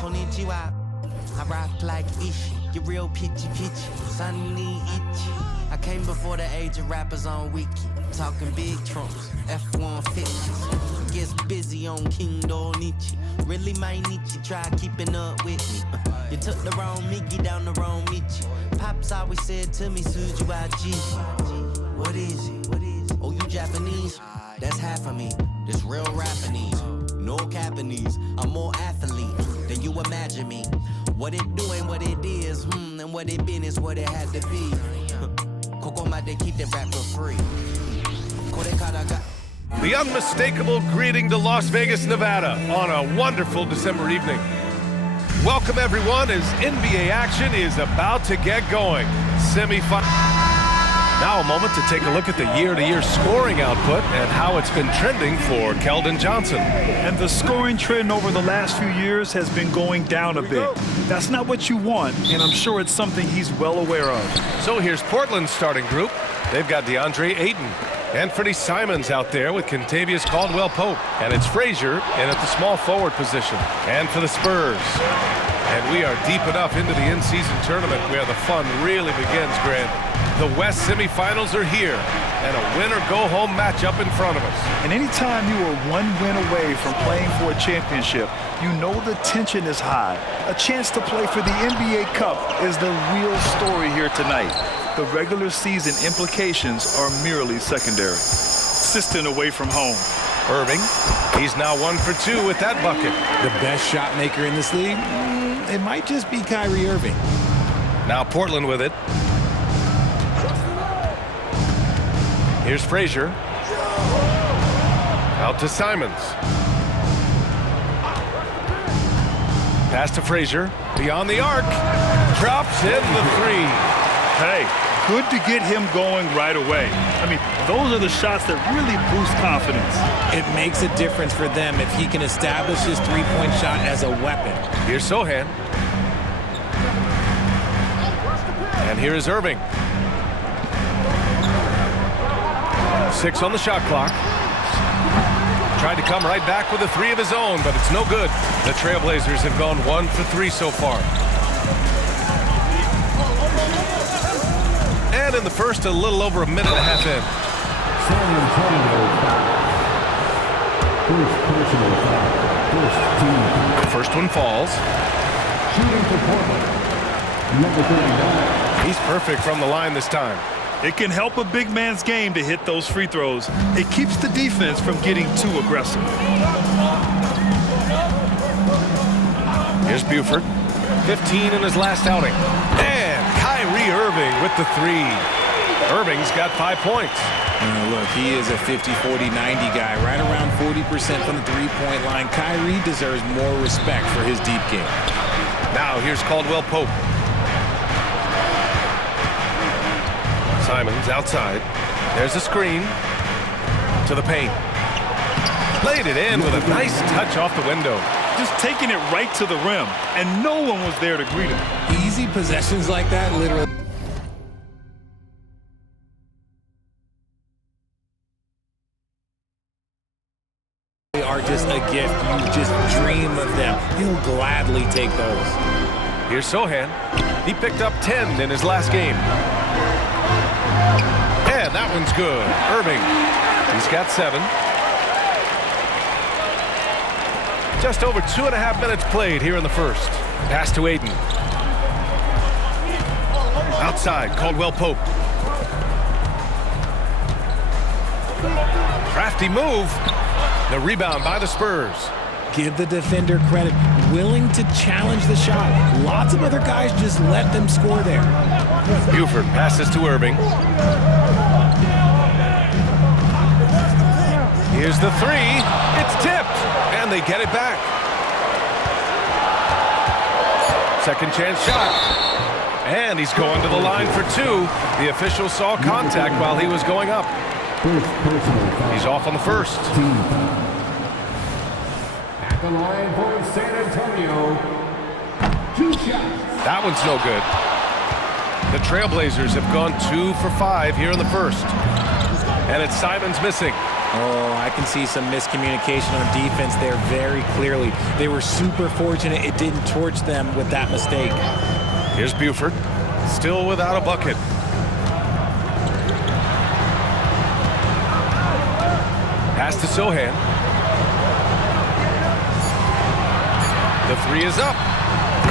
Konnichiwa. I rock like Ishi, you real pitchy, sunny itchy. I came before the age of rappers on Wiki, talking big trunks, F-150s. Gets busy on King Donichi, really might need you try keeping up with me. You took the wrong Mickey down the wrong Michi. Pops always said to me, Suju IG. What is it? Oh, you Japanese? That's half of me. This real Japanese. No Japanese. I'm more athlete than you imagine me. What it do ain't what it is, and what it been is what it had to be. Coco might they keep that rap for free. The unmistakable greeting to Las Vegas, Nevada on a wonderful December evening. Welcome everyone as NBA action is about to get going. Semi-final. Now a moment to take a look at the year-to-year scoring output and how it's been trending for Keldon Johnson. And the scoring trend over the last few years has been going down a bit. That's not what you want, and I'm sure it's something he's well aware of. So here's Portland's starting group. They've got DeAndre Ayton, Anthony Simons out there with Kentavious Caldwell-Pope, and it's Frazier in at the small forward position. And for the Spurs. And we are deep enough into the in-season tournament where the fun really begins, Grant. The West semifinals are here, and a win-or-go-home matchup in front of us. And anytime you are one win away from playing for a championship, you know the tension is high. A chance to play for the NBA Cup is the real story here tonight. The regular season implications are merely secondary. Assistant away from home. Irving, he's now 1 for 2 with that bucket. The best shot maker in this league? It might just be Kyrie Irving. Now Portland with it. Here's Frazier. Out to Simons. Pass to Frazier. Beyond the arc. Drops in the three. Hey, good to get him going right away. I mean, those are the shots that really boost confidence. It makes a difference for them if he can establish his three-point shot as a weapon. Here's Sohan. And here is Irving. 6 on the shot clock. Tried to come right back with a 3 of his own, but it's no good. The Trailblazers have gone 1 for 3 so far. And in the first, a little over a minute and a half in. First one falls. He's perfect from the line this time. It can help a big man's game to hit those free throws. It keeps the defense from getting too aggressive. Here's Buford. 15 in his last outing. And Kyrie Irving with the 3. Irving's got 5 points. Look, he is a 50, 40, 90 guy, right around 40% from the three-point line. Kyrie deserves more respect for his deep game. Now here's Caldwell-Pope. Simons outside. There's a screen to the paint. Laid it in with a nice touch off the window. Just taking it right to the rim, and no one was there to greet him. Easy possessions like that literally are just a gift. You just dream of them. He'll gladly take those. Here's Sohan. He picked up 10 in his last game. And that one's good. Irving, he's got 7. Just over 2.5 minutes played here in the first. Pass to Ayton. Outside, Caldwell-Pope. Crafty move. The rebound by the Spurs. Give the defender credit. Willing to challenge the shot. Lots of other guys just let them score there. Buford passes to Irving. Here's the 3. It's tipped. And they get it back. Second chance shot. And he's going to the line for 2. The official saw contact while he was going up. He's off on the first. At the line for San Antonio. 2 shots. That one's no good. The Trailblazers have gone 2 for 5 here in the first. And it's Simons missing. Oh, I can see some miscommunication on defense there very clearly. They were super fortunate it didn't torch them with that mistake. Here's Buford, still without a bucket. Pass to Sohan. The three is up.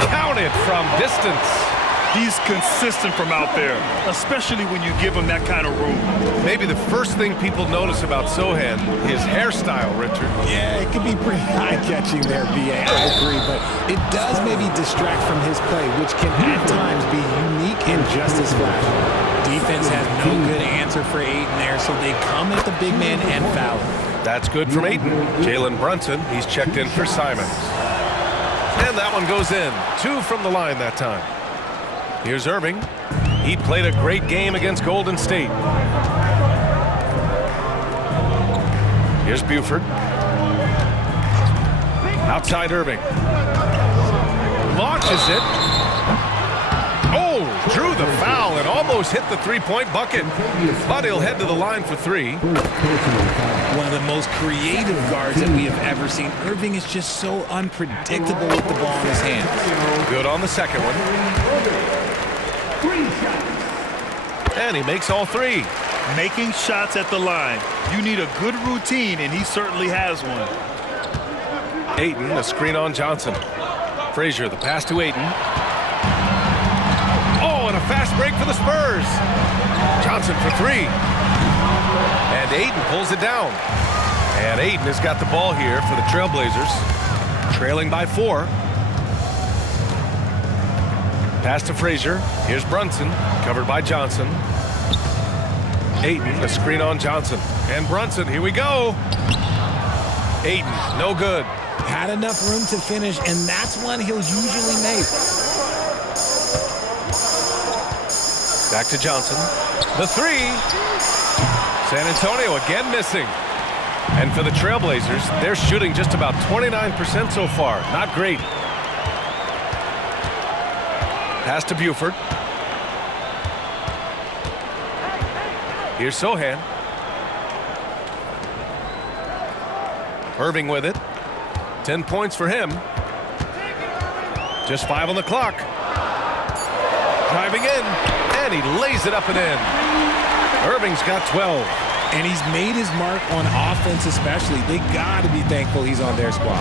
Counted from distance. He's consistent from out there, especially when you give him that kind of room. Maybe the first thing people notice about Sohan, his hairstyle, Richard. Yeah, it can be pretty eye-catching there, B.A. I agree, but it does maybe distract from his play, which can at times be unique and just as flashy. Defense has no good answer for Ayton there, so they come at the big man and foul him. That's good from Ayton. Jalen Brunson, he's checked in for Simons. And that one goes in. 2 from the line that time. Here's Irving. He played a great game against Golden State. Here's Buford. Outside Irving. Launches it. Oh, drew the foul and almost hit the three-point bucket. But he'll head to the line for 3. One of the most creative guards that we have ever seen. Irving is just so unpredictable with the ball in his hands. Good on the second one. And he makes all 3. Making shots at the line. You need a good routine, and he certainly has one. Ayton, a screen on Johnson. Frazier, the pass to Ayton. Oh, and a fast break for the Spurs. Johnson for 3. And Ayton pulls it down. And Ayton has got the ball here for the Trailblazers. Trailing by 4. Pass to Frazier. Here's Brunson, covered by Johnson. Ayton, a screen on Johnson. And Brunson, here we go. Ayton, no good. Had enough room to finish, and that's one he'll usually make. Back to Johnson. The 3. San Antonio again missing. And for the Trailblazers, they're shooting just about 29% so far. Not great. Pass to Buford. Here's Sohan. Irving with it. 10 points for him. Just 5 on the clock. Driving in, and he lays it up and in. Irving's got 12. And he's made his mark on offense especially. They got to be thankful he's on their squad.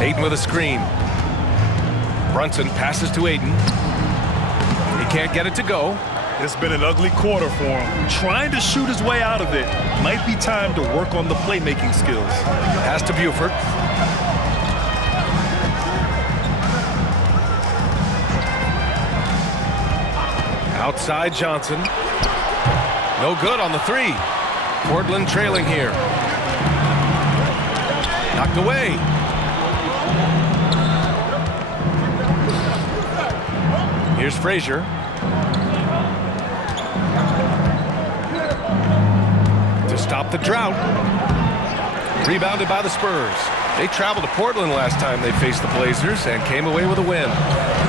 Ayton with a screen. Brunson passes to Ayton. He can't get it to go. It's been an ugly quarter for him. Trying to shoot his way out of it. Might be time to work on the playmaking skills. Pass to Buford. Outside Johnson. No good on the 3. Portland trailing here. Knocked away. Here's Frazier. To stop the drought. Rebounded by the Spurs. They traveled to Portland last time they faced the Blazers and came away with a win.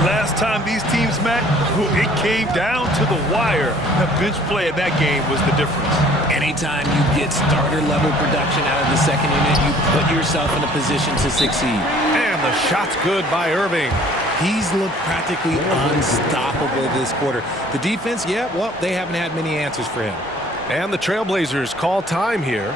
Last time these teams met, it came down to the wire. The bench play in that game was the difference. Anytime you get starter-level production out of the second unit, you put yourself in a position to succeed. And the shot's good by Irving. He's looked practically unstoppable this quarter. The defense, yeah, well, they haven't had many answers for him. And the Trailblazers call time here.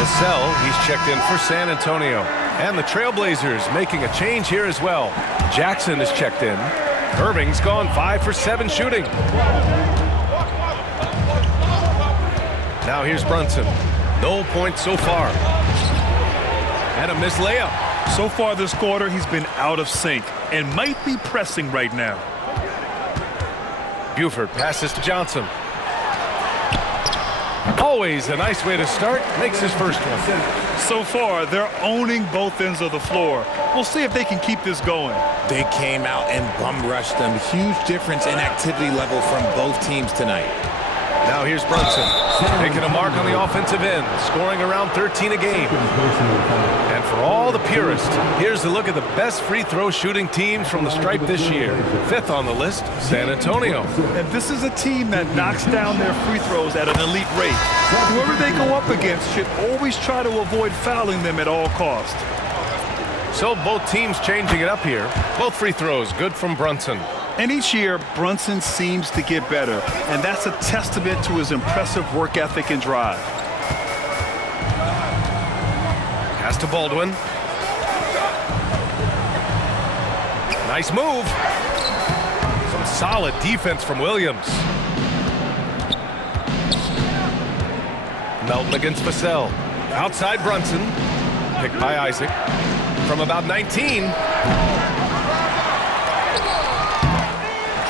Vassell, he's checked in for San Antonio. And the Trailblazers making a change here as well. Jackson is checked in. Irving's gone 5 for 7 shooting. Now here's Brunson. No points so far. And a missed layup. So far this quarter, he's been out of sync and might be pressing right now. Buford passes to Johnson. Always a nice way to start. Makes his first one. So far, they're owning both ends of the floor. We'll see if they can keep this going. They came out and bum rushed them. Huge difference in activity level from both teams tonight. Now here's Brunson, making a mark on the offensive end, scoring around 13 a game. And for all the purists, here's a look at the best free throw shooting teams from the stripe this year. 5th on the list, San Antonio. And this is a team that knocks down their free throws at an elite rate. Whoever they go up against should always try to avoid fouling them at all costs. So both teams changing it up here. Both free throws good from Brunson. And each year, Brunson seems to get better, and that's a testament to his impressive work ethic and drive. Pass to Baldwin. Nice move. Some solid defense from Williams. Melton against Vassell. Outside Brunson. Picked by Isaac. From about 19.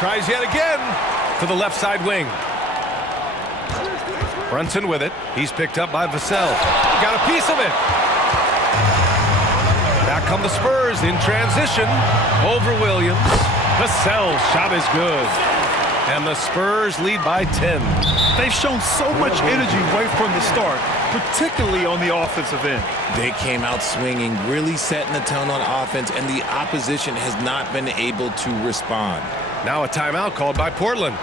Tries yet again to the left side wing. Brunson with it. He's picked up by Vassell. Got a piece of it. Back come the Spurs in transition over Williams. Vassell's shot is good. And the Spurs lead by 10. They've shown so much energy right from the start, particularly on the offensive end. They came out swinging, really setting the tone on offense, and the opposition has not been able to respond. Now a timeout called by Portland.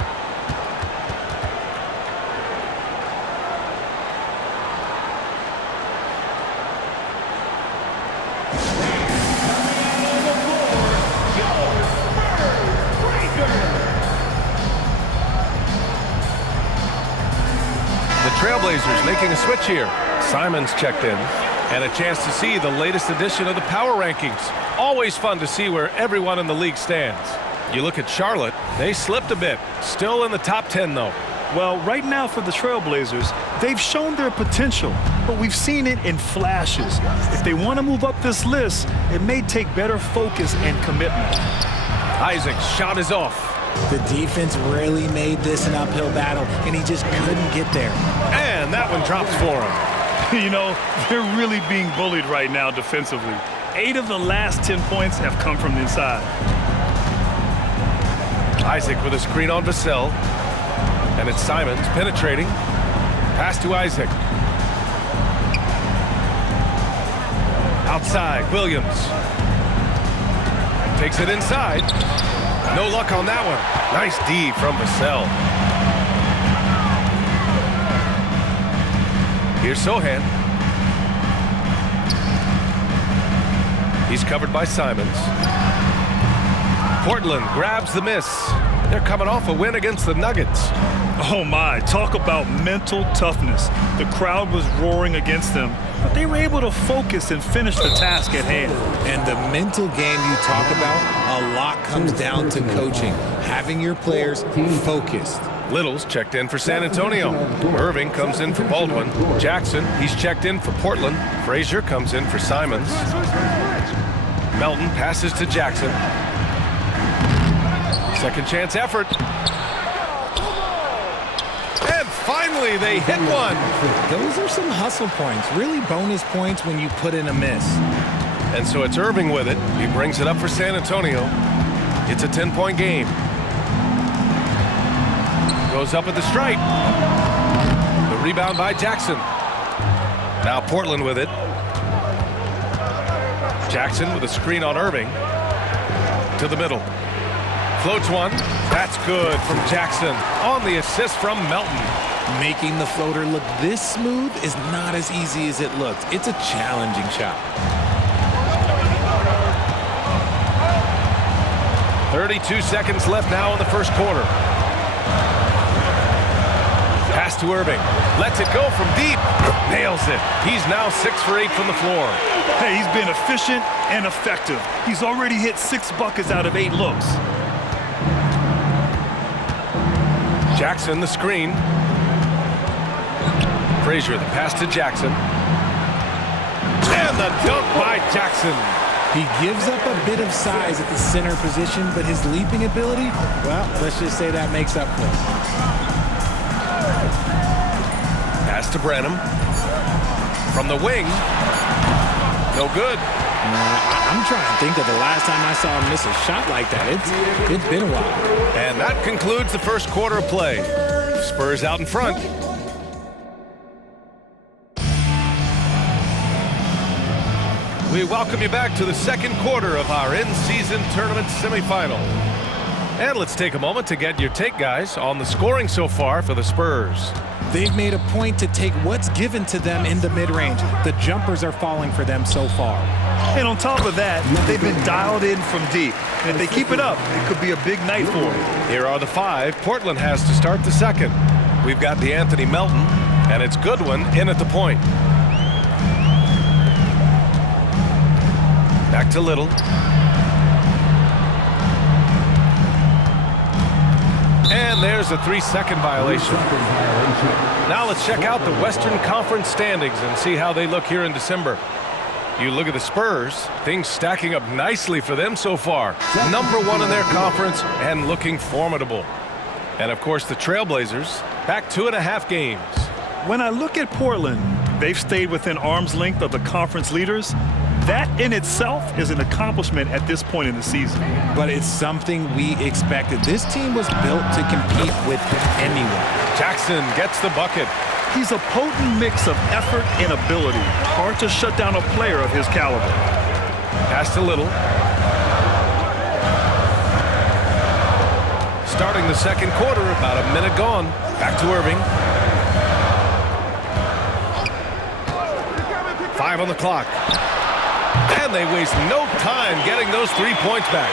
The Trailblazers making a switch here. Simons checked in, and a chance to see the latest edition of the power rankings. Always fun to see where everyone in the league stands. You look at Charlotte, they slipped a bit. Still in the top 10, though. Well, right now for the Trailblazers, they've shown their potential, but we've seen it in flashes. If they want to move up this list, it may take better focus and commitment. Isaac's shot is off. The defense really made this an uphill battle, and he just couldn't get there. And that one drops for him. You know, they're really being bullied right now defensively. 8 of the last 10 points have come from the inside. Isaac with a screen on Vassell. And it's Simons penetrating. Pass to Isaac. Outside, Williams. Takes it inside. No luck on that one. Nice D from Vassell. Here's Sohan. He's covered by Simons. Portland grabs the miss. They're coming off a win against the Nuggets. Oh my, talk about mental toughness. The crowd was roaring against them, but they were able to focus and finish the task at hand. And the mental game you talk about, a lot comes down to coaching, having your players focused. Little's checked in for San Antonio. Irving comes in for Baldwin. Jackson, he's checked in for Portland. Frazier comes in for Simons. Melton passes to Jackson. Second chance effort. And finally they hit one. Those are some hustle points, really bonus points when you put in a miss. And so it's Irving with it. He brings it up for San Antonio. It's a 10-point game. Goes up at the stripe. The rebound by Jackson. Now Portland with it. Jackson with a screen on Irving. To the middle. Floats one. That's good from Jackson on the assist from Melton. Making the floater look this smooth is not as easy as it looks. It's a challenging shot. 32 seconds left now in the first quarter. Pass to Irving. Lets it go from deep. Nails it. He's now 6 for 8 from the floor. Hey, he's been efficient and effective. He's already hit 6 buckets out of 8 looks. Jackson, the screen. Frazier, the pass to Jackson. And the dunk by Jackson. He gives up a bit of size at the center position, but his leaping ability, well, let's just say that makes up for it. Pass to Branham. From the wing. No good. I'm trying to think of the last time I saw him miss a shot like that. It's been a while. And that concludes the first quarter of play. Spurs out in front. We welcome you back to the second quarter of our in-season tournament semifinal. And let's take a moment to get your take, guys, on the scoring so far for the Spurs. They've made a point to take what's given to them in the mid-range. The jumpers are falling for them so far. And on top of that, they've been dialed in from deep. And if they keep it up, it could be a big night for them. Here are the five Portland has to start the second. We've got DeAnthony Melton, and it's Goodwin in at the point. Back to Little. And there's a 3-second violation. Now let's check out the Western Conference standings and see how they look here in December. You look at the Spurs, things stacking up nicely for them so far. #1 in their conference and looking formidable. And of course the Trailblazers, back 2.5 games. When I look at Portland, they've stayed within arm's length of the conference leaders. That in itself is an accomplishment at this point in the season. But it's something we expected. This team was built to compete with anyone. Jackson gets the bucket. He's a potent mix of effort and ability. Hard to shut down a player of his caliber. Pass to Little. Starting the second quarter, about a minute gone. Back to Irving. 5 on the clock. And they waste no time getting those 3 points back.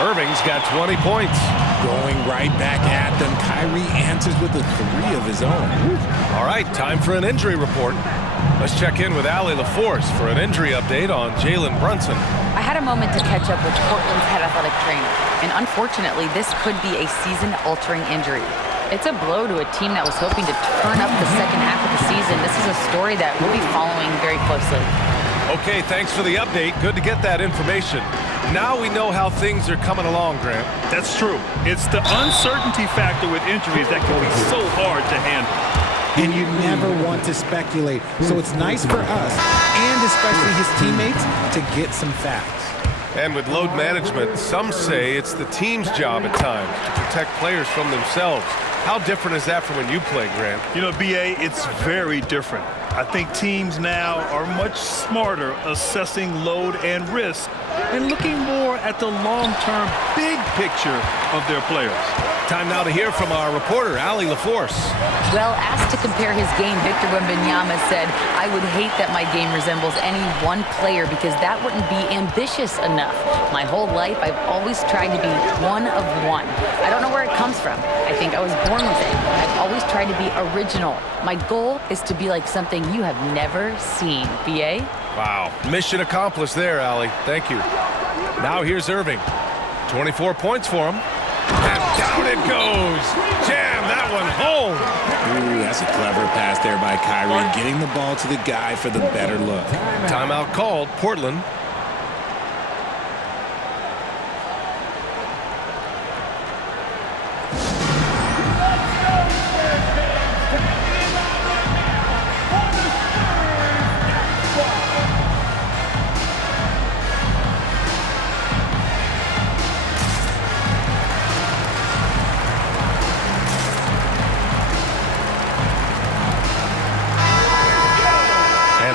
Irving's got 20 points. Going right back at them. Kyrie answers with a 3 of his own. All right, time for an injury report. Let's check in with Allie LaForce for an injury update on Jalen Brunson. I had a moment to catch up with Portland's head athletic trainer, and unfortunately, this could be a season-altering injury. It's a blow to a team that was hoping to turn up the second half of the season. This is a story that we'll be following very closely. Okay, thanks for the update. Good to get that information. Now we know how things are coming along, Grant. That's true. It's the uncertainty factor with injuries that can be so hard to handle. And you never want to speculate. So it's nice for us, and especially his teammates, to get some facts. And with load management, some say it's the team's job at times to protect players from themselves. How different is that from when you played, Grant? You know, B.A., it's very different. I think teams now are much smarter assessing load and risk and looking more at the long-term big picture of their players. Time now to hear from our reporter, Allie LaForce. Well, asked to compare his game, Victor Wembanyama said, "I would hate that my game resembles any one player because that wouldn't be ambitious enough. My whole life, I've always tried to be one of one. I don't know where it comes from. I think I was born with it. I've always tried to be original. My goal is to be like something you have never seen." B.A.? Wow. Mission accomplished there, Allie. Thank you. Now here's Irving. 24 points for him. And down it goes. Jam that one home. Ooh, that's a clever pass there by Kyrie, getting the ball to the guy for the better look. Timeout called, Portland.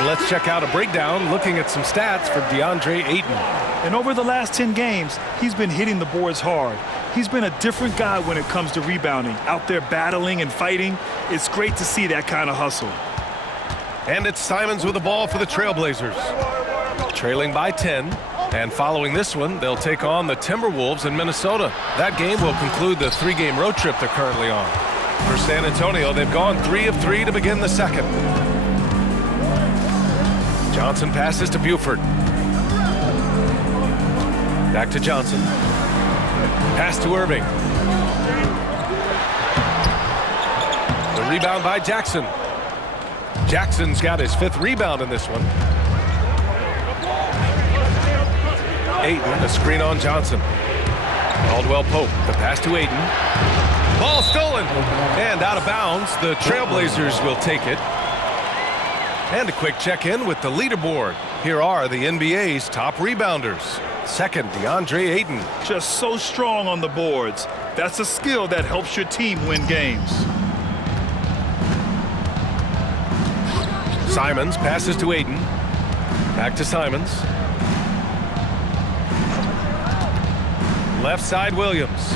Let's check out a breakdown looking at some stats for DeAndre Ayton. And over the last 10 games, he's been hitting the boards hard. He's been a different guy when it comes to rebounding. Out there battling and fighting. It's great to see that kind of hustle. And it's Simons with the ball for the Trailblazers. Trailing by 10. And following this one, they'll take on the Timberwolves in Minnesota. That game will conclude the 3-game road trip they're currently on. For San Antonio, they've gone 3 of 3 to begin the second. Johnson passes to Buford. Back to Johnson. Pass to Irving. The rebound by Jackson. Jackson's got his 5th rebound in this one. Ayton, a screen on Johnson. Caldwell Pope, the pass to Ayton. Ball stolen and out of bounds. The Trailblazers will take it. And a quick check-in with the leaderboard. Here are the NBA's top rebounders. Second, DeAndre Ayton. Just so strong on the boards. That's a skill that helps your team win games. Simons passes to Ayton. Back to Simons. Left side, Williams.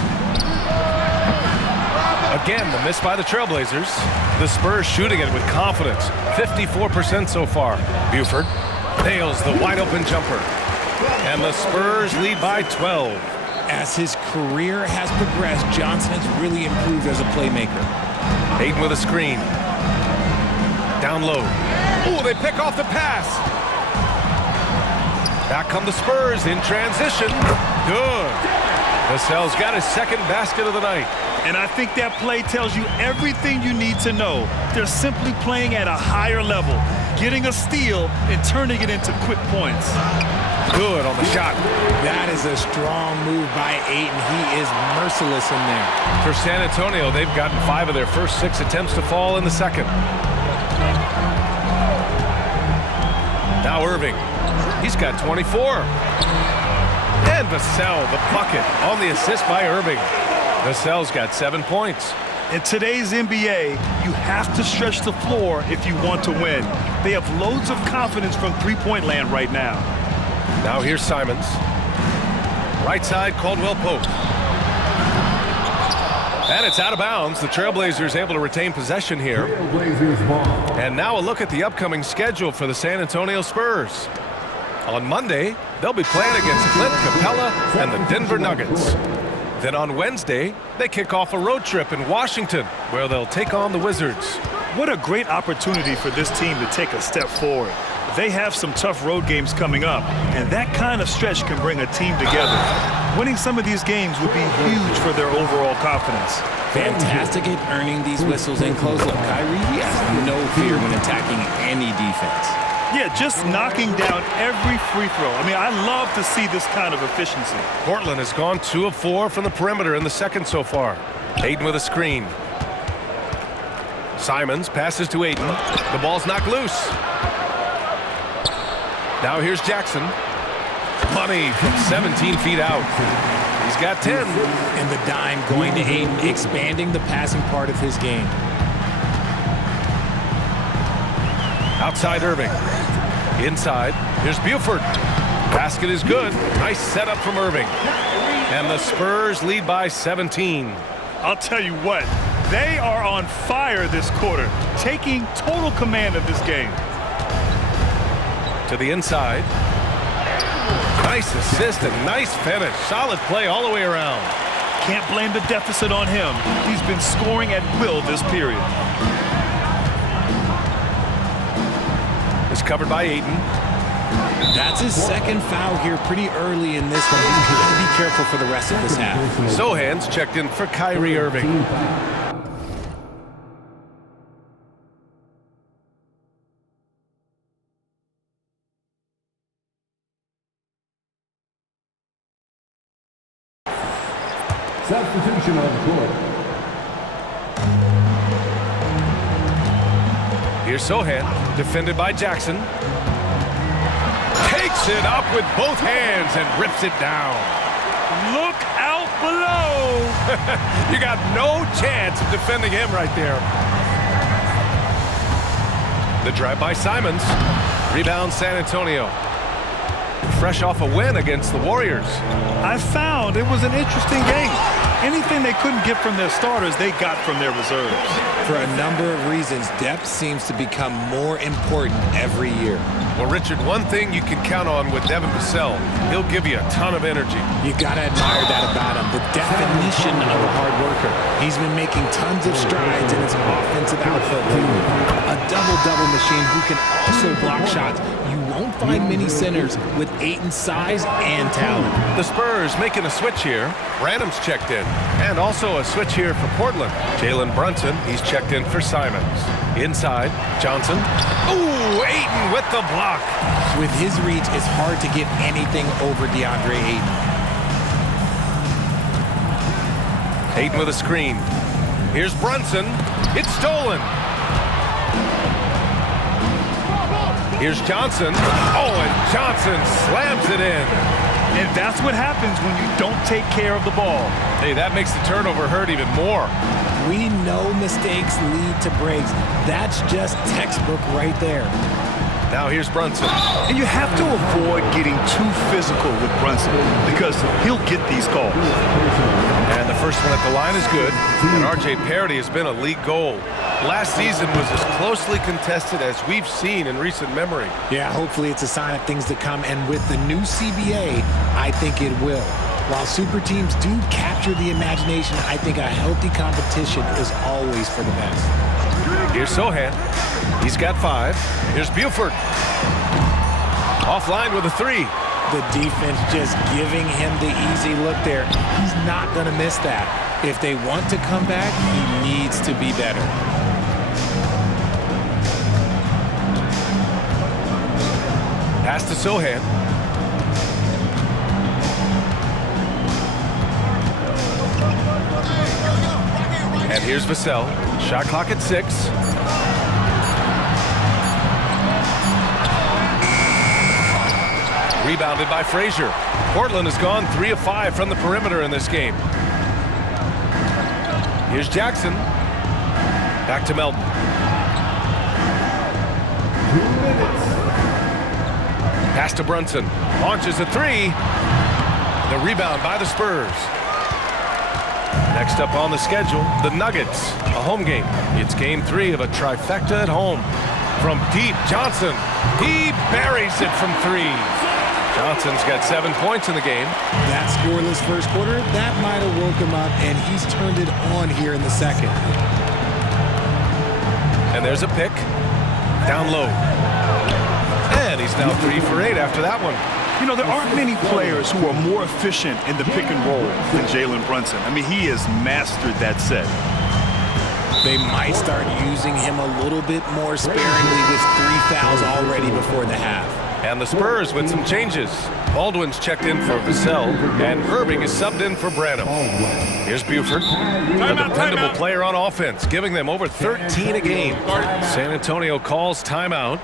Again, the miss by the Trailblazers. The Spurs shooting it with confidence. 54% so far. Buford nails the wide-open jumper. And the Spurs lead by 12. As his career has progressed, Johnson has really improved as a playmaker. Ayton with a screen. Down low. Oh, they pick off the pass. Back come the Spurs in transition. Good. Vassell's got his second basket of the night. And I think that play tells you everything you need to know. They're simply playing at a higher level, getting a steal and turning it into quick points. Good on the shot. That is a strong move by Ayton. He is merciless in there. For San Antonio, they've gotten 5 of their first 6 attempts to fall in the second. Now Irving. He's got 24. And Vassell, the bucket, on the assist by Irving. Vassell's got 7 points. In today's NBA, you have to stretch the floor if you want to win. They have loads of confidence from three-point land right now. Now here's Simons. Right side, Caldwell Pope. And it's out of bounds. The Trailblazers able to retain possession here. And now a look at the upcoming schedule for the San Antonio Spurs. On Monday, they'll be playing against Clint Capella and the Denver Nuggets. Then on Wednesday, they kick off a road trip in Washington, where they'll take on the Wizards. What a great opportunity for this team to take a step forward. They have some tough road games coming up, and that kind of stretch can bring a team together. Winning some of these games would be huge for their overall confidence. Fantastic at earning these whistles in close look. Kyrie, he has no fear when attacking any defense. Yeah, just knocking down every free throw. I mean, I love to see this kind of efficiency. Portland has gone 2 of 4 from the perimeter in the second so far. Ayton with a screen. Simons passes to Ayton. The ball's knocked loose. Now here's Jackson. Money from 17 feet out. He's got 10. And the dime going to Ayton, expanding the passing part of his game. Outside Irving. Inside, here's Buford. Basket is good. Nice setup from Irving. And the Spurs lead by 17. I'll tell you what, they are on fire this quarter, taking total command of this game. To the inside. Nice assist and nice finish. Solid play all the way around. Can't blame the deficit on him. He's been scoring at will this period. Is covered by Ayton. That's his second foul here pretty early in this one. He's got to be careful for the rest of this half. Sohan's checked in for Kyrie Irving. Substitution on the court. Here's Sohan, defended by Jackson. Takes it up with both hands and rips it down. Look out below! You got no chance of defending him right there. The drive by Simons. Rebound San Antonio. Fresh off a win against the Warriors. I found it was an interesting game. Anything they couldn't get from their starters, they got from their reserves. For a number of reasons, depth seems to become more important every year. Well, Richard, one thing you can count on with Devin Vassell, he'll give you a ton of energy. You gotta admire that about him. The definition of a hard worker. He's been making tons of strides in his offensive output lately. A double-double machine who can also block shots. You won't find many centers with Ayton's size and talent. The Spurs making a switch here. Branham's checked in. And also a switch here for Portland. Jalen Brunson, he's checked in for Simons. Inside, Johnson. Ooh, Ayton with the block. With his reach, it's hard to get anything over DeAndre Ayton. Ayton with a screen. Here's Brunson. It's stolen. Here's Johnson. Oh, and Johnson slams it in. And that's what happens when you don't take care of the ball. Hey, that makes the turnover hurt even more. We know mistakes lead to breaks. That's just textbook right there. Now here's Brunson. And you have to avoid getting too physical with Brunson because he'll get these calls. And the first one at the line is good. And R.J. Parody has been a league goal. Last season was as closely contested as we've seen in recent memory. Yeah, hopefully it's a sign of things to come. And with the new CBA, I think it will. While super teams do capture the imagination, I think a healthy competition is always for the best. Here's Sohan. He's got 5. Here's Buford. Offline with a 3. The defense just giving him the easy look there. He's not going to miss that. If they want to come back, he needs to be better. Pass to Sohan. And here's Vassell. Shot clock at 6. Rebounded by Frazier. Portland has gone 3 of 5 from the perimeter in this game. Here's Jackson. Back to Melton. 2 minutes. Pass to Brunson. Launches a 3. The rebound by the Spurs. Next up on the schedule, the Nuggets, a home game. It's game 3 of a trifecta at home. From deep, Johnson. He buries it from 3. Johnson's got 7 points in the game. That scoreless first quarter, that might have woke him up, and he's turned it on here in the second. And there's a pick. Down low. And he's now 3 for 8 after that one. You know, there aren't many players who are more efficient in the pick and roll than Jalen Brunson. I mean, he has mastered that set. They might start using him a little bit more sparingly with 3 fouls already before the half. And the Spurs with some changes. Baldwin's checked in for Vassell, and Irving is subbed in for Branham. Here's Buford, a dependable player on offense, giving them over 13 a game. San Antonio calls timeout.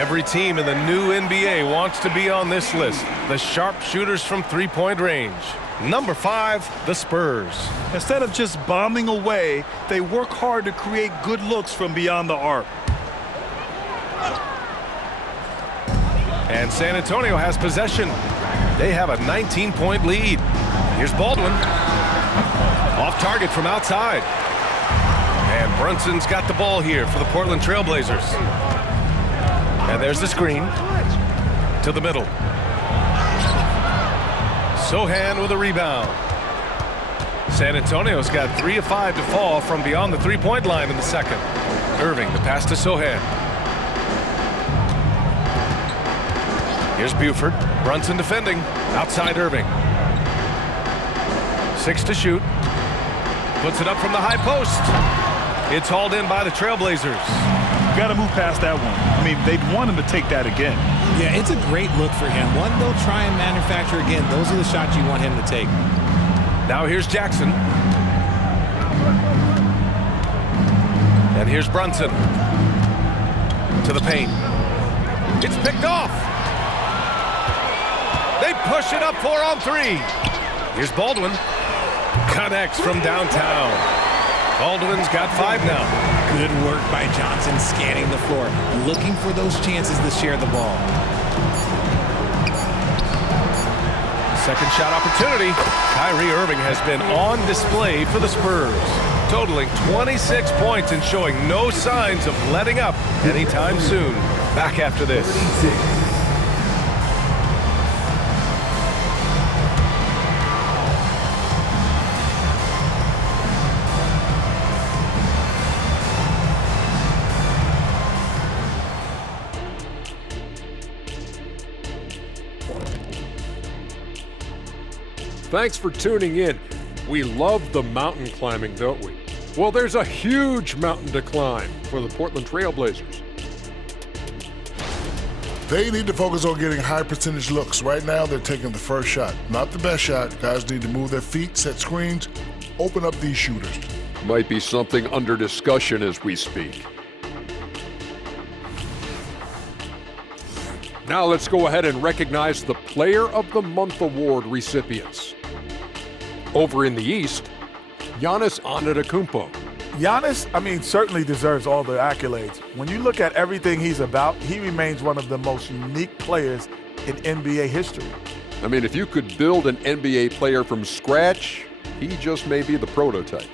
Every team in the new NBA wants to be on this list. The sharpshooters from three-point range. Number 5, the Spurs. Instead of just bombing away, they work hard to create good looks from beyond the arc. And San Antonio has possession. They have a 19-point lead. Here's Baldwin. Off target from outside. And Brunson's got the ball here for the Portland Trailblazers. And there's the screen to the middle. Sohan with a rebound. San Antonio's got 3 of 5 to fall from beyond the three-point line in the second. Irving, the pass to Sohan. Here's Buford. Brunson defending. Outside Irving. 6 to shoot. Puts it up from the high post. It's hauled in by the Trailblazers. Got to move past that one. I mean, they'd want him to take that again. Yeah, it's a great look for him. One they'll try and manufacture again. Those are the shots you want him to take. Now here's Jackson. And here's Brunson. To the paint. It's picked off. They push it up 4 on 3. Here's Baldwin. Connects from downtown. Baldwin's got 5 now. Good work by Johnson scanning the floor, looking for those chances to share the ball. Second shot opportunity. Kyrie Irving has been on display for the Spurs, totaling 26 points and showing no signs of letting up anytime soon. Back after this. 36. Thanks for tuning in. We love the mountain climbing, don't we? Well, there's a huge mountain to climb for the Portland Trail Blazers. They need to focus on getting high percentage looks. Right now, they're taking the first shot. Not the best shot. Guys need to move their feet, set screens, open up these shooters. Might be something under discussion as we speak. Now let's go ahead and recognize the Player of the Month Award recipients. Over in the East, Giannis Antetokounmpo. Giannis, certainly deserves all the accolades. When you look at everything he's about, he remains one of the most unique players in NBA history. If you could build an NBA player from scratch, he just may be the prototype.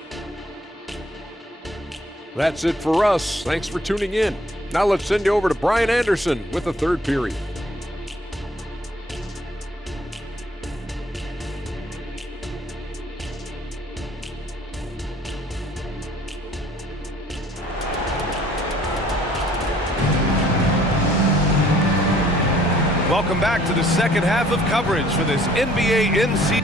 That's it for us. Thanks for tuning in. Now let's send you over to Brian Anderson with the third period. Welcome back to the second half of coverage for this NBA in-season.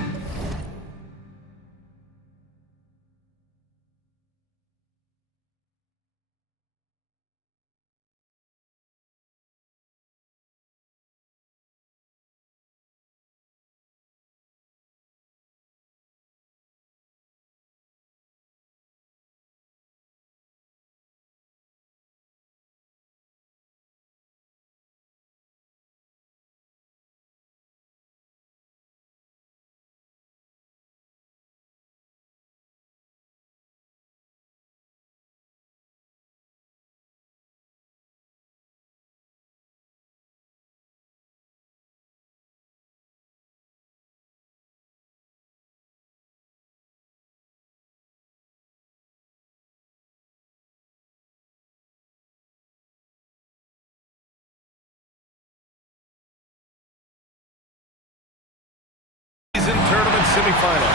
Tournament semifinal.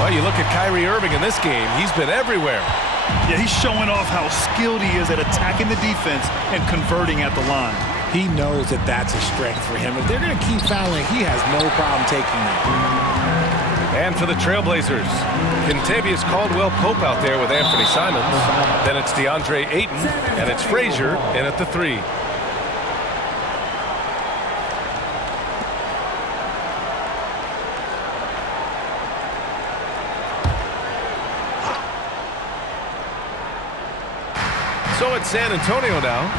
Well, you look at Kyrie Irving in this game, he's been everywhere. Yeah, he's showing off how skilled he is at attacking the defense and converting at the line. He knows that that's a strength for him. If they're going to keep fouling, he has no problem taking that. And for the Trailblazers, Kentavious Caldwell-Pope out there with Anthony Simons. Then it's DeAndre Ayton, and it's Frazier in at the 3. So it's San Antonio now.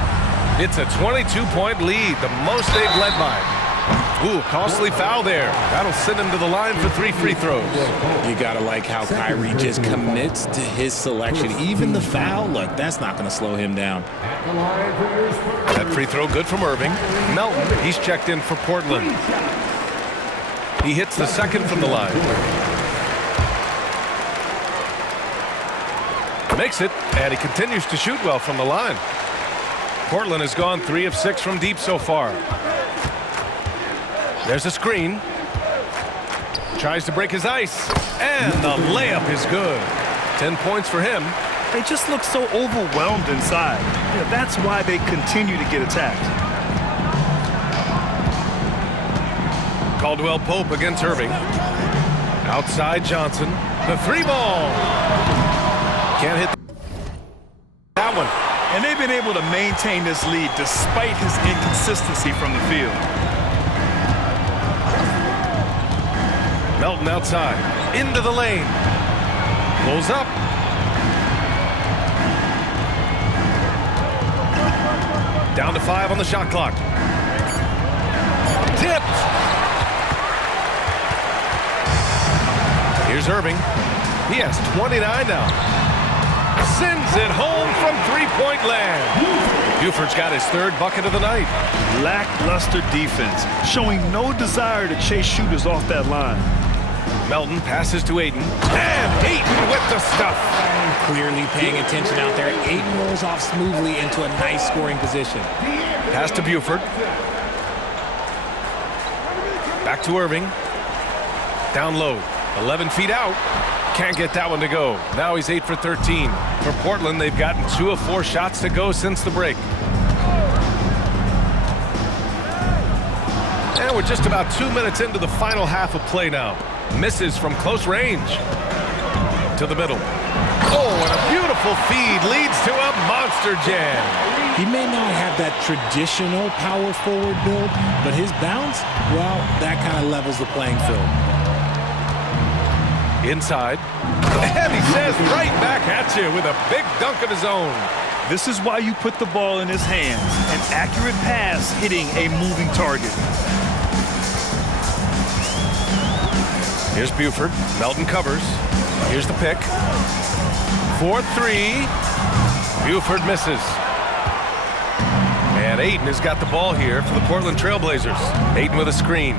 It's a 22-point lead, the most they've led by. Ooh, costly foul there. That'll send him to the line for 3 free throws. You gotta like how Kyrie just commits to his selection. Even the foul, look, that's not gonna slow him down. That free throw good from Irving. Melton, he's checked in for Portland. He hits the second from the line. Makes it, and he continues to shoot well from the line. Portland has gone 3 of 6 from deep so far. There's a screen. Tries to break his ice, and the layup is good. 10 points for him. They just look so overwhelmed inside. Yeah, that's why they continue to get attacked. Caldwell-Pope against Irving. Outside Johnson. The 3-ball. Can't hit that one. And they've been able to maintain this lead despite his inconsistency from the field. Melton outside. Into the lane. Pulls up. Down to 5 on the shot clock. Tipped. Here's Irving. He has 29 now. Sends it home from 3-point land. Buford's got his third bucket of the night. Lackluster defense, showing no desire to chase shooters off that line. Melton passes to Ayton. And Ayton with the stuff. Clearly paying attention out there. Ayton rolls off smoothly into a nice scoring position. Pass to Buford. Back to Irving. Down low. 11 feet out. Can't get that one to go. Now he's 8 for 13. For Portland, they've gotten 2 of 4 shots to go since the break. And we're just about 2 minutes into the final half of play now. Misses from close range. To the middle. Oh, and a beautiful feed leads to a monster jam. He may not have that traditional power forward build, but his bounce, well, that kind of levels the playing field. Inside. And he says right back at you with a big dunk of his own. This is why you put the ball in his hands. An accurate pass hitting a moving target. Here's Buford. Melton covers. Here's the pick. 4-3. Buford misses. And Ayton has got the ball here for the Portland Trailblazers. Ayton with a screen.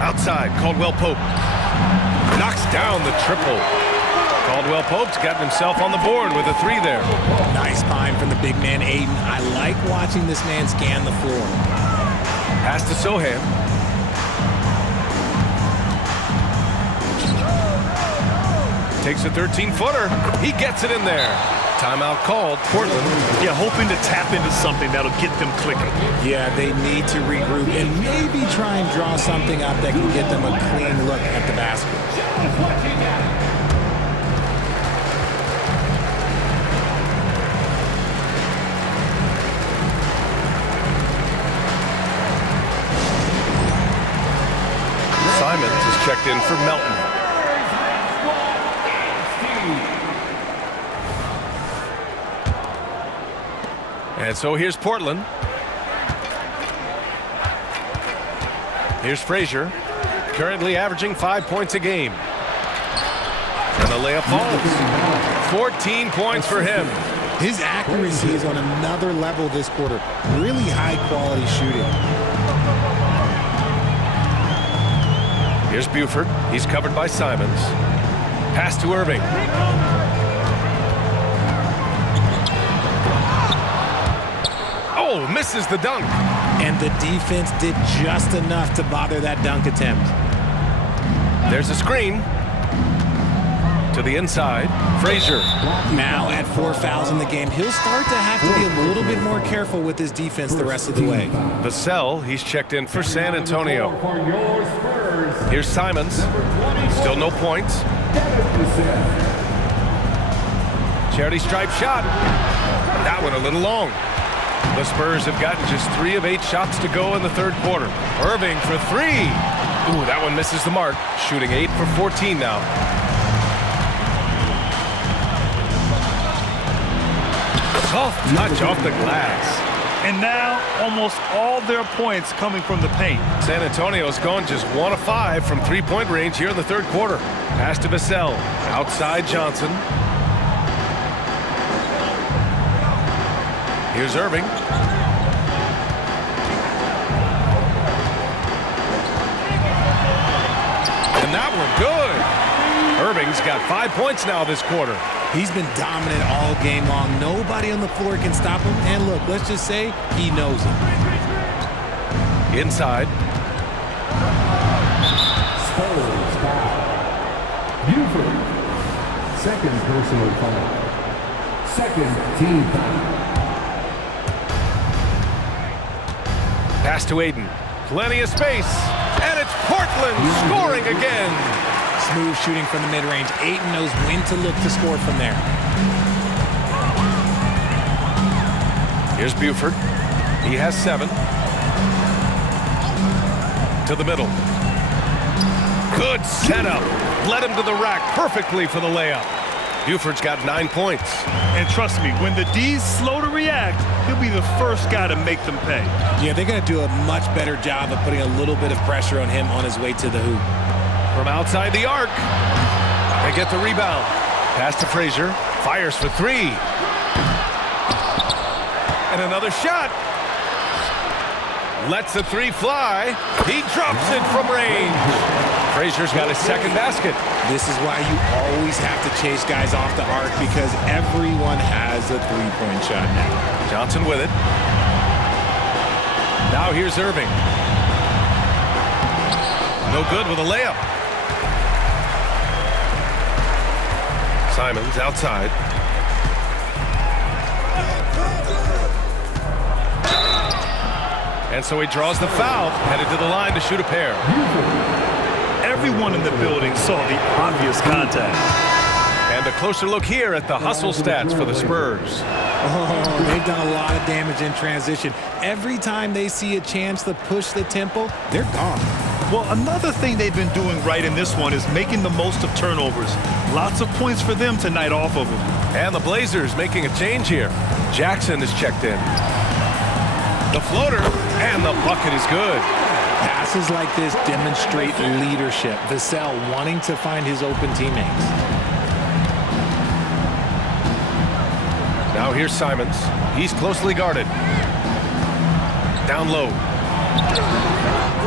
Outside, Caldwell Pope. Knocks down the triple. Caldwell Pope's gotten himself on the board with a 3 there. Nice find from the big man, Ayton. I like watching this man scan the floor. Pass to Sohan. Takes a 13-footer. He gets it in there. Timeout called. Portland. Yeah, hoping to tap into something that'll get them clicking. Yeah, they need to regroup and maybe try and draw something up that can get them a clean look at the basket. Simons is checked in for Melton. And so here's Portland. Here's Frazier, currently averaging 5 points a game. And the layup falls. 14 points for him. His accuracy is on another level this quarter. Really high quality shooting. Here's Buford. He's covered by Simons. Pass to Irving. Oh, misses the dunk. And the defense did just enough to bother that dunk attempt. There's a screen. To the inside. Frazier. Now at 4 fouls in the game, he'll start to have to be a little bit more careful with his defense the rest of the way. Vassell, he's checked in for San Antonio. Here's Simons. Still no points. Charity stripe shot. That one a little long. The Spurs have gotten just 3 of 8 shots to go in the third quarter. Irving for 3. Ooh, that one misses the mark. Shooting 8 for 14 now. Soft touch off the glass. And now almost all their points coming from the paint. San Antonio's gone just 1 of 5 from 3-point range here in the third quarter. Pass to Vassell. Outside Johnson. Here's Irving. And that one good. Irving's got 5 points now this quarter. He's been dominant all game long. Nobody on the floor can stop him. And look, let's just say he knows it. Inside. Spurs foul. Buford. Second personal foul. Second team foul. Pass to Ayton. Plenty of space. And it's Portland scoring again. Smooth shooting from the mid-range. Ayton knows when to look to score from there. Here's Buford. He has 7. To the middle. Good setup. Led him to the rack perfectly for the layup. Buford's got 9 points. And trust me, when the D's slow to react, he'll be the first guy to make them pay. Yeah, they're going to do a much better job of putting a little bit of pressure on him on his way to the hoop. From outside the arc. They get the rebound. Pass to Frazier. Fires for three. And another shot. Lets the three fly. He drops it from range. Frazier's got his second basket. This is why you always have to chase guys off the arc, because everyone has a three-point shot now. Johnson with it. Now here's Irving. No good with a layup. Simons outside. And so he draws the foul, headed to the line to shoot a pair. Everyone in the building saw the obvious contact. And a closer look here at the hustle stats for the Spurs. Oh, they've done a lot of damage in transition. Every time they see a chance to push the tempo, they're gone. Well, another thing they've been doing right in this one is making the most of turnovers. Lots of points for them tonight off of them. And the Blazers making a change here. Jackson is checked in. The floater, and the bucket is good. Passes like this demonstrate leadership. Vassell wanting to find his open teammates. Now here's Simons. He's closely guarded. Down low.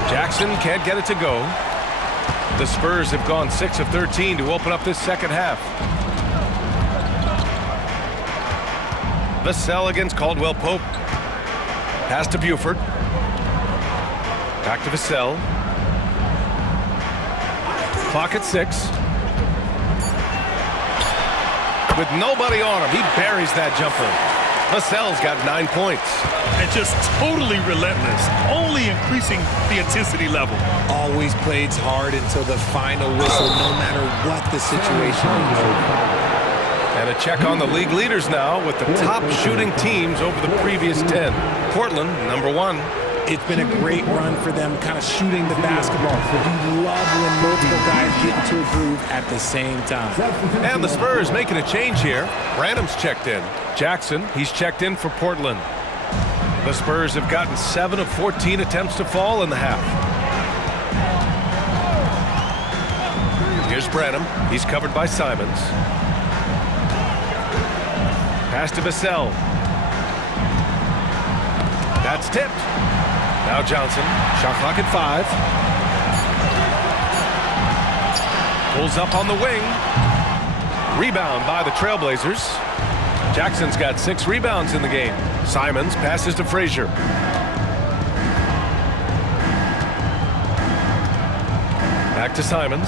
Jackson can't get it to go. The Spurs have gone 6 of 13 to open up this second half. Vassell against Caldwell Pope. Pass to Buford. Back to Vassell. Clock at 6. With nobody on him, he buries that jumper. Vassell's got 9 points. And just totally relentless, only increasing the intensity level. Always plays hard until the final whistle, no matter what the situation is. And a check on the league leaders now with the top shooting teams over the previous 10. Portland, number 1. It's been a great run for them, kind of shooting the basketball. You love when multiple guys get into a groove at the same time. And the Spurs making a change here. Branham's checked in. Jackson, he's checked in for Portland. The Spurs have gotten 7 of 14 attempts to fall in the half. Here's Branham. He's covered by Simons. Pass to Vassell. That's tipped. Now Johnson. Shot clock at 5. Pulls up on the wing. Rebound by the Trailblazers. Jackson's got 6 rebounds in the game. Simons passes to Frazier. Back to Simons.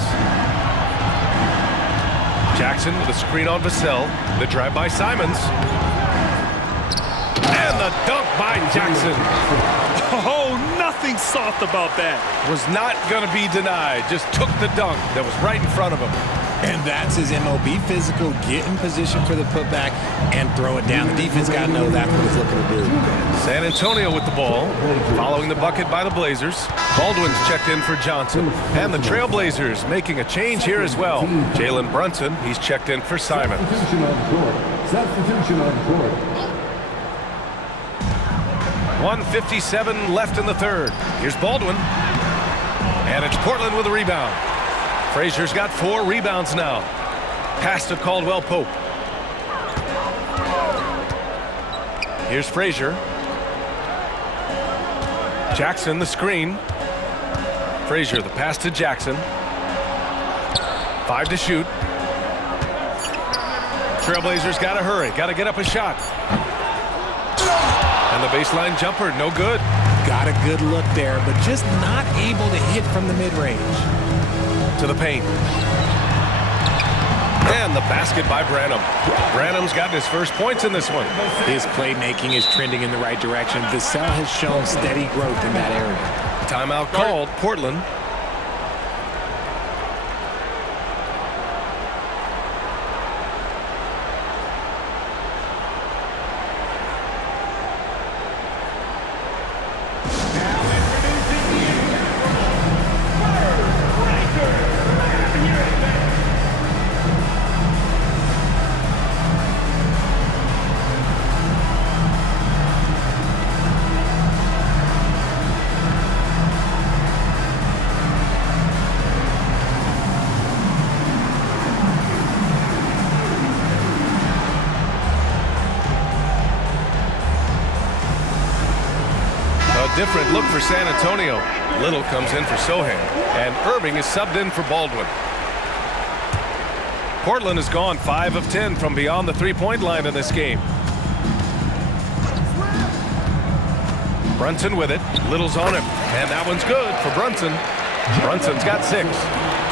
Jackson with a screen on Vassell. The drive by Simons. And the dunk by Jackson. Oh, nothing soft about that. Was not going to be denied. Just took the dunk that was right in front of him. And that's his MO. Be physical, get in position for the putback, and throw it down. The defense got to know that's what he's looking to do. San Antonio with the ball, following the bucket by the Blazers. Baldwin's checked in for Johnson. And the Trailblazers making a change here as well. Jalen Brunson, he's checked in for Simons. Substitution on court. 1:57 left in the third. Here's Baldwin. And it's Portland with a rebound. Frazier's got 4 rebounds now. Pass to Caldwell Pope. Here's Frazier. Jackson the screen. Frazier the pass to Jackson. 5 to shoot. Trailblazers got to hurry. Got to get up a shot. And the baseline jumper, no good. Got a good look there, but just not able to hit from the mid-range. To the paint. And the basket by Branham. Branham's gotten his first points in this one. His playmaking is trending in the right direction. Vassell has shown steady growth in that area. Timeout called, Portland. different look for San Antonio. Little comes in for Sohan, and Irving is subbed in for Baldwin. Portland has gone 5 of 10 from beyond the three-point line in this game. Brunson with it. Little's on him, and that one's good for Brunson. Brunson's got 6.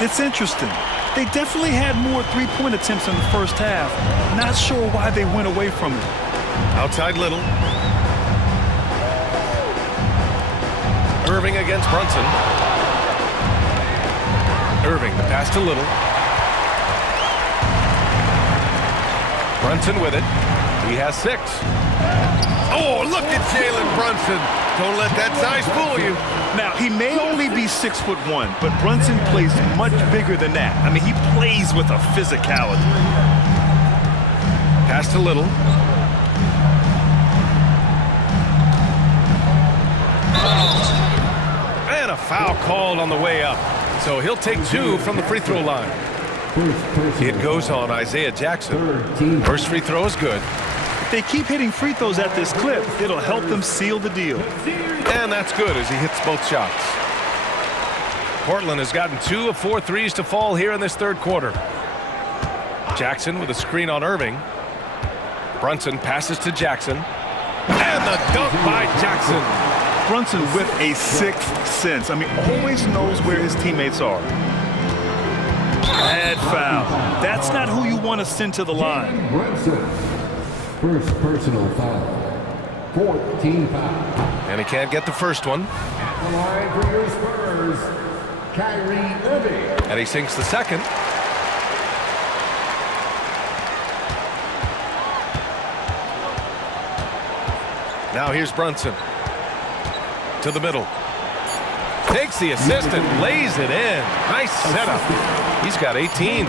It's interesting. They definitely had more three-point attempts in the first half. Not sure why they went away from it. Outside Little. Irving against Brunson. Irving, the pass to Little. Brunson with it. He has 6. Oh, look at Jalen Brunson. Don't let that size fool you. Now, he may only be 6'1", but Brunson plays much bigger than that. I mean, he plays with a physicality. Pass to Little. And a foul called on the way up. So he'll take 2 from the free throw line. It goes on Isaiah Jackson. First free throw is good. If they keep hitting free throws at this clip, it'll help them seal the deal. And that's good as he hits both shots. Portland has gotten 2 of 4 threes to fall here in this third quarter. Jackson with a screen on Irving. Brunson passes to Jackson. And the dunk by Jackson. Brunson with a 6th sense. I mean, always knows where his teammates are. Bad foul. That's not who you want to send to the line. Brunson. First personal foul. 14 foul. And he can't get the first one. At the line for your Spurs, Kyrie Irving. And he sinks the second. Now here's Brunson. To the middle. Takes the assist and lays it in. Nice setup. He's got 18.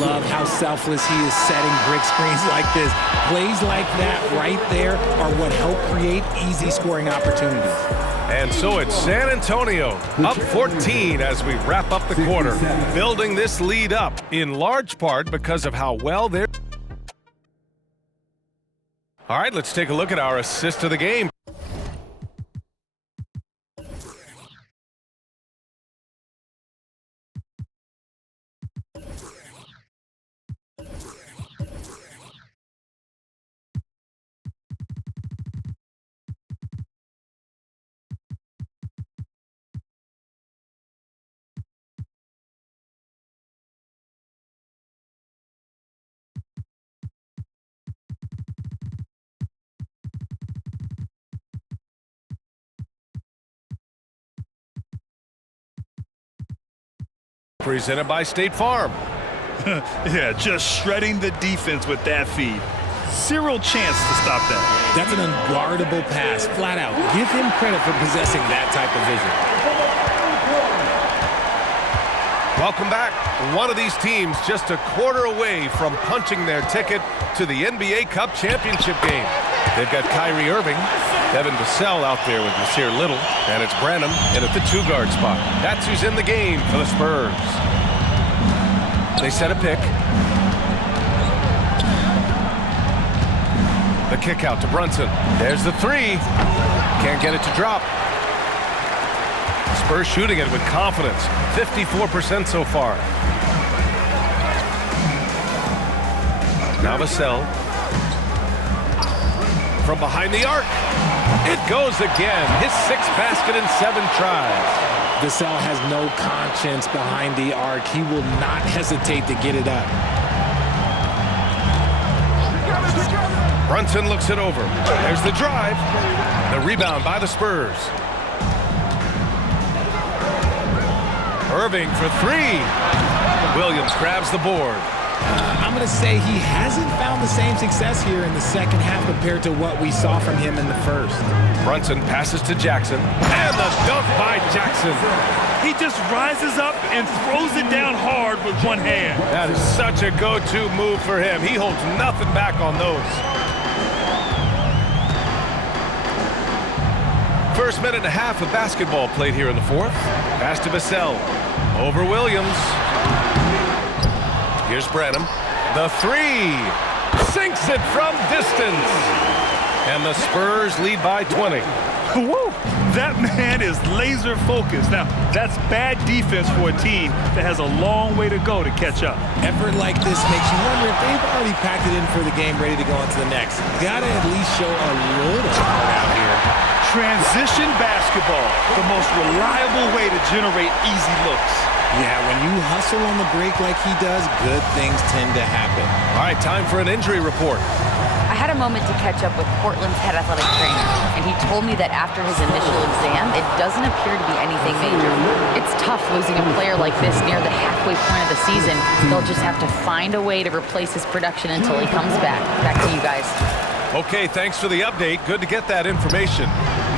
Love how selfless he is setting brick screens like this. Plays like that right there are what help create easy scoring opportunities. And so it's San Antonio up 14 as we wrap up the quarter. Building this lead up in large part because of how well they're... All right, let's take a look at our assist of the game. Presented by State Farm. Yeah, just shredding the defense with that feed. Zero chance to stop that. That's an unguardable pass, flat out. Give him credit for possessing that type of vision. Welcome back. One of these teams just a quarter away from punching their ticket to the NBA Cup championship game. They've got Kyrie Irving, Devin Vassell out there with Nasir Little, and it's Branham in at the 2-guard spot. That's who's in the game for the Spurs. They set a pick. The kick out to Brunson. There's the 3. Can't get it to drop. Spurs shooting it with confidence. 54% so far. Now Vassell. From behind the arc. It goes again. His 6th basket in 7 tries. Vassell has no conscience behind the arc. He will not hesitate to get it up. Brunson looks it over. There's the drive. The rebound by the Spurs. Irving for 3. Williams grabs the board. I'm going to say he hasn't found the same success here in the second half compared to what we saw from him in the first. Brunson passes to Jackson. And the dunk by Jackson. He just rises up and throws it down hard with one hand. That is such a go-to move for him. He holds nothing back on those. First minute and a half of basketball played here in the fourth. Pass to Vassell. Over Williams. Here's Branham. The 3. Sinks it from distance. And the Spurs lead by 20. Woo! That man is laser focused. Now, that's bad defense for a team that has a long way to go to catch up. Effort like this makes you wonder if they've already packed it in for the game, ready to go on to the next. Gotta at least show a little heart out here. Transition basketball, the most reliable way to generate easy looks. Yeah, when you hustle on the break like he does, good things tend to happen. All right, time for an injury report. I had a moment to catch up with Portland's head athletic trainer, and he told me that after his initial exam, it doesn't appear to be anything major. It's tough losing a player like this near the halfway point of the season. They'll just have to find a way to replace his production until he comes back. Back to you guys. Okay, thanks for the update. Good to get that information.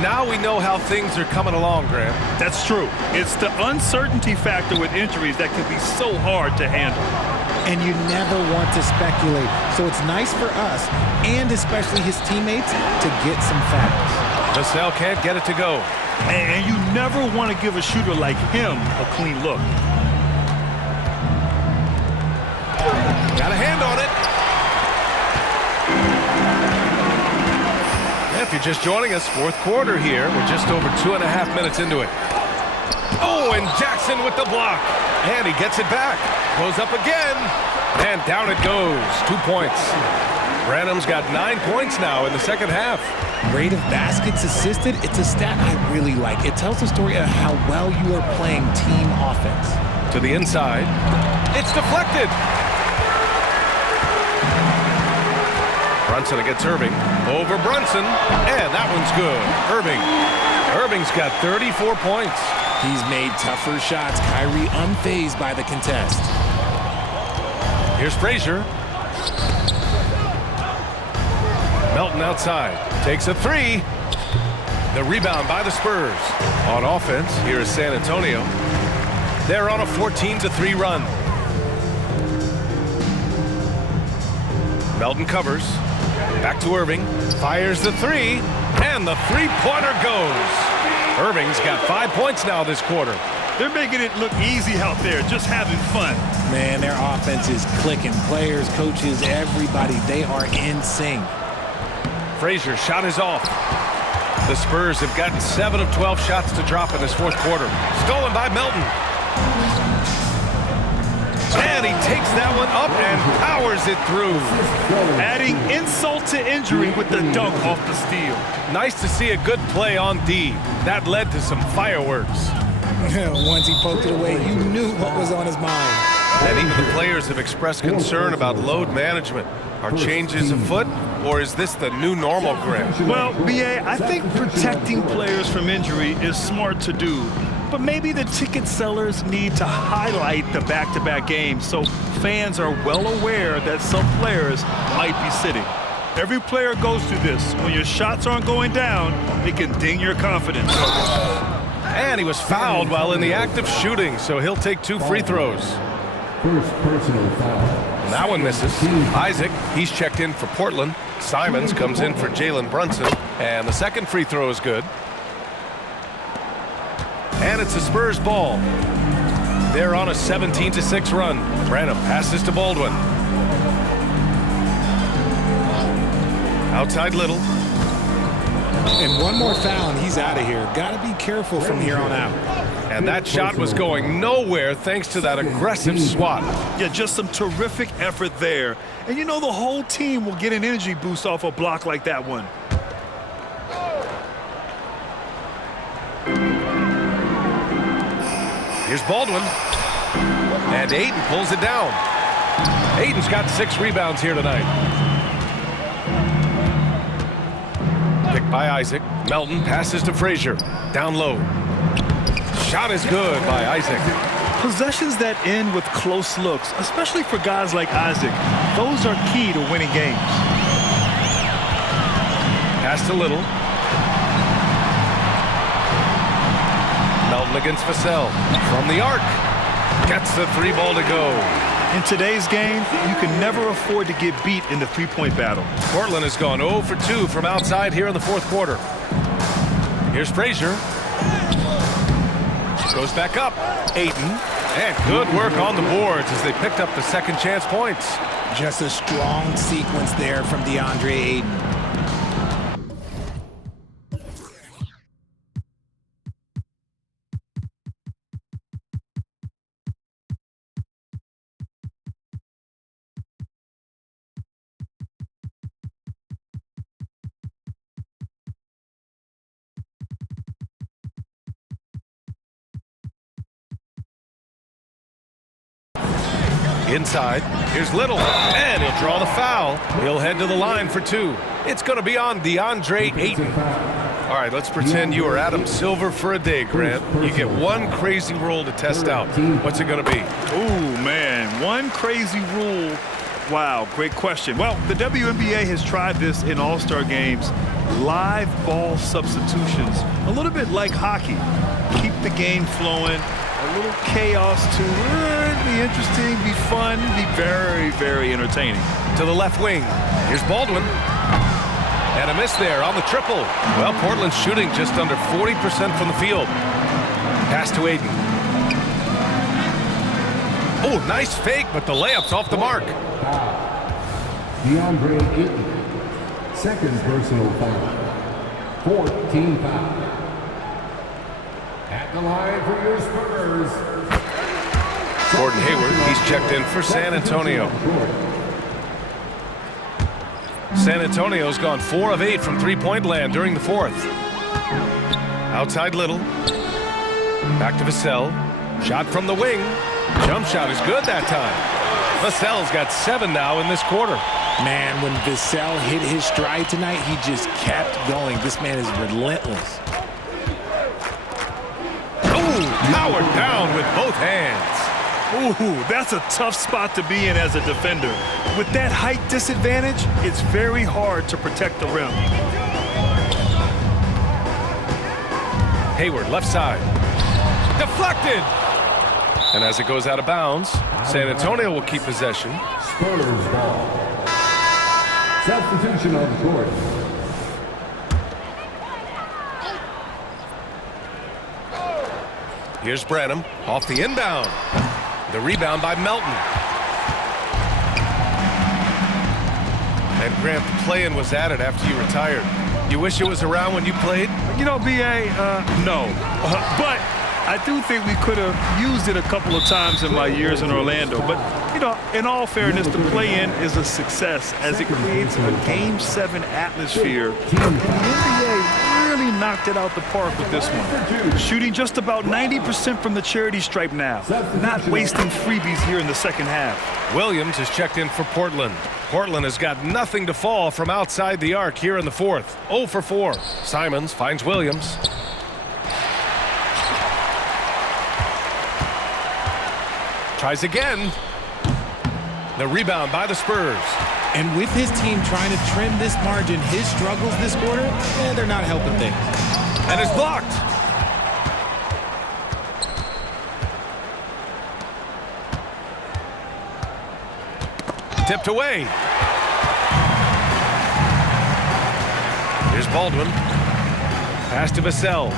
Now we know how things are coming along, Grant. That's true. It's the uncertainty factor with injuries that can be so hard to handle. And you never want to speculate. So it's nice for us, and especially his teammates, to get some facts. Vassell can't get it to go. And you never want to give a shooter like him a clean look. Got a hand on it. If you're just joining us, fourth quarter here. We're just over 2.5 minutes into it. Oh, and Jackson with the block. And he gets it back. Goes up again. And down it goes. 2 points. Branham's got 9 points now in the second half. Rate of baskets assisted, it's a stat I really like. It tells the story of how well you are playing team offense. To the inside. It's deflected. Brunson against Irving. Over Brunson. And that one's good. Irving's got 34 points. He's made tougher shots. Kyrie unfazed by the contest. Here's Frazier. Melton outside. Takes a three. The rebound by the Spurs. On offense, here is San Antonio. They're on a 14-3 run. Melton covers. Back to Irving. Fires the three. And the three-pointer goes. Irving's got 5 points now this quarter. They're making it look easy out there, just having fun. Man, their offense is clicking. Players, coaches, everybody, they are in sync. Frazier shot is off. The Spurs have gotten 7 of 12 shots to drop in this fourth quarter. Stolen by Melton. And he takes that one up and powers it through. Adding insult to injury with the dunk off the steal. Nice to see a good play on D. That led to some fireworks. Once he poked it away, you knew what was on his mind. And even the players have expressed concern about load management. Are changes afoot, or is this the new normal, Grant? Well, B.A., I think protecting players from injury is smart to do. But maybe the ticket sellers need to highlight the back-to-back games so fans are well aware that some players might be sitting. Every player goes through this. When your shots aren't going down, it can ding your confidence. And he was fouled while in the act of shooting, so he'll take 2 free throws. First personal foul. That one misses. Isaac, he's checked in for Portland. Simons comes in for Jalen Brunson. And the second free throw is good. And it's the Spurs ball. They're on a 17-6 run. Branham passes to Baldwin. Outside Little. And one more foul and he's out of here. Got to be careful from here on out. And that shot was going nowhere thanks to that aggressive swat. Yeah, just some terrific effort there. And you know the whole team will get an energy boost off a block like that one. Here's Baldwin. And Ayton pulls it down. Ayton's got 6 rebounds here tonight. Picked by Isaac. Melton passes to Frazier. Down low. Shot is good by Isaac. Possessions that end with close looks, especially for guys like Isaac, those are key to winning games. Pass to Little. Melton against Vassell. From the arc. Gets the 3 ball to go. In today's game, you can never afford to get beat in the three-point battle. Portland has gone 0 for 2 from outside here in the fourth quarter. Here's Frazier. Goes back up. Ayton. And good work on the boards as they picked up the second chance points. Just a strong sequence there from DeAndre Ayton. Inside, here's Little, and he'll draw the foul. He'll head to the line for 2. It's going to be on DeAndre Ayton. All right, let's pretend you are Adam Silver for a day, Grant. You get one crazy rule to test out. What's it going to be? Ooh, man, one crazy rule. Wow, great question. Well, the WNBA has tried this in All-Star games. Live ball substitutions, a little bit like hockey. Keep the game flowing, a little chaos to be interesting, be fun, be very, very entertaining. To the left wing, here's Baldwin. And a miss there on the triple. Well, Portland's shooting just under 40% from the field. Pass to Ayton. Oh, nice fake, but the layup's off the mark. DeAndre Ayton, second personal foul. 14 foul. At the line for your Spurs. Gordon Hayward, he's checked in for San Antonio. San Antonio's gone 4 of 8 from three-point land during the 4th. Outside Little. Back to Vassell. Shot from the wing. Jump shot is good that time. Vassell's got 7 now in this quarter. Man, when Vassell hit his stride tonight, he just kept going. This man is relentless. Ooh, powered down with both hands. Ooh, that's a tough spot to be in as a defender. With that height disadvantage, it's very hard to protect the rim. Hayward, left side. Deflected! And as it goes out of bounds, San Antonio will keep possession. Spurs ball. Substitution on the court. Here's Branham off the inbound. The rebound by Melton. And Grant, the play-in was added after you retired. You wish it was around when you played? You know, B.A., no. But I do think we could have used it a couple of times in my years in Orlando. But, you know, in all fairness, the play-in is a success as it creates a Game 7 atmosphere. The NBA really knocked it out the park with this one. Shooting just about 90% from the charity stripe now. Not wasting freebies here in the second half. Williams is checked in for Portland. Portland has got nothing to fall from outside the arc here in the 4th. 0 for 4. Simons finds Williams. Tries again. The rebound by the Spurs. And with his team trying to trim this margin, his struggles this quarter, they're not helping things. And it's blocked. Tipped away. Here's Baldwin. Pass to Vassell.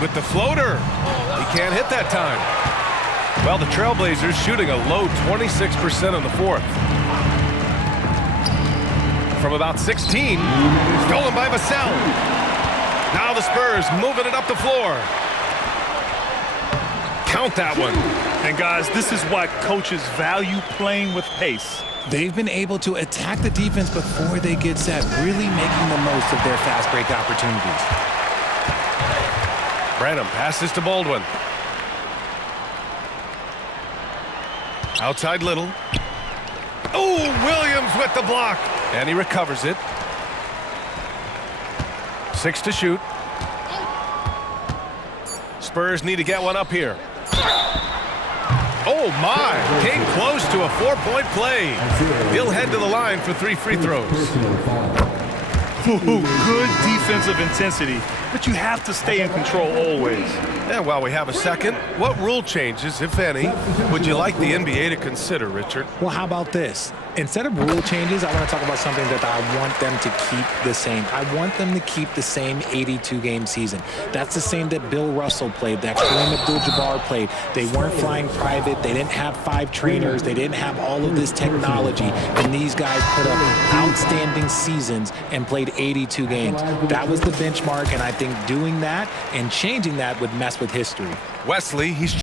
With the floater. He can't hit that time. Well, the Trailblazers shooting a low 26% in the 4th. From about 16. Stolen by Vassell. Now the Spurs moving it up the floor. Count that one. And guys, this is why coaches value playing with pace. They've been able to attack the defense before they get set, really making the most of their fast break opportunities. Branham passes to Baldwin. Outside Little. Oh, Williams with the block. And he recovers it. 6 to shoot. Spurs need to get one up here. Oh, my. Came close to a 4-point play. He'll head to the line for 3 free throws. Good defensive intensity, but you have to stay in control always. And while we have a second, what rule changes, if any, would you like the NBA to consider, Richard? Well, how about this? Instead of rule changes, I want to talk about something that I want them to keep the same. I want them to keep the same 82-game season. That's the same that Bill Russell played, that Kareem Abdul-Jabbar played. They weren't flying private. They didn't have 5 trainers. They didn't have all of this technology. And these guys put up outstanding seasons and played 82 games. That was the benchmark, and I think doing that and changing that would mess with history. Wesley, he's